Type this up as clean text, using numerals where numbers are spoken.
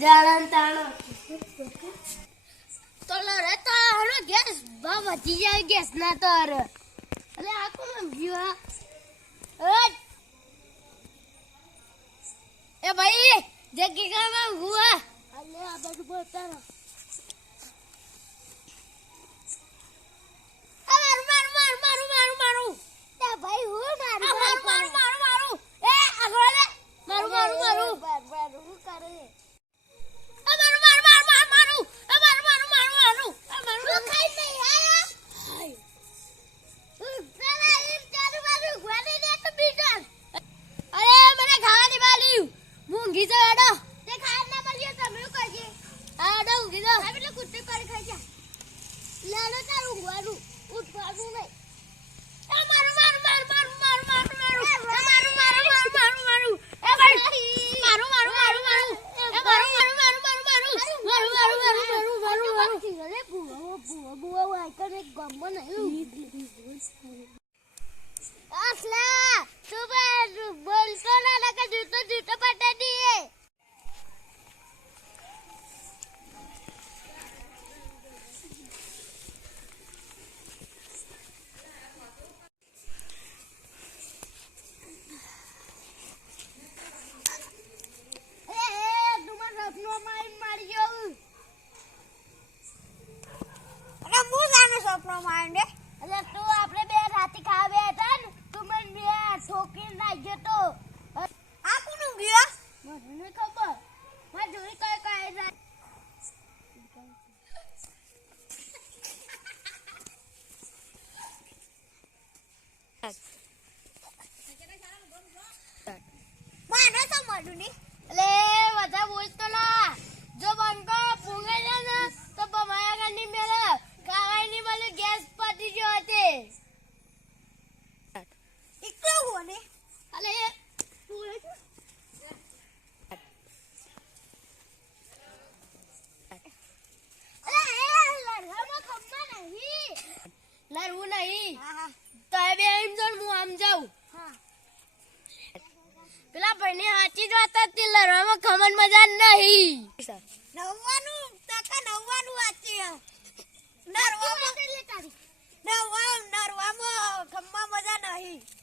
જાણ તાણો તો લરે તો હરો ગેસ બા વધી જાય ગેસ ના તો અરે અલે આ કોણ ગયો એ ભાઈ જગ્ગી કામાં હુઆ અલે આ બધું બોલતા રહો ભાઈ હું મારું એ આગળ મારું હું કરે લડવું નહીં તો હવે એમ જો હું આમ જાઉં પેલા ભાઈને સાચી જ વાત હતી લડવામાં ખમણ મજા નહીં નવવાનું વાંચી નરવામાં ખમ્મા મજા નહીં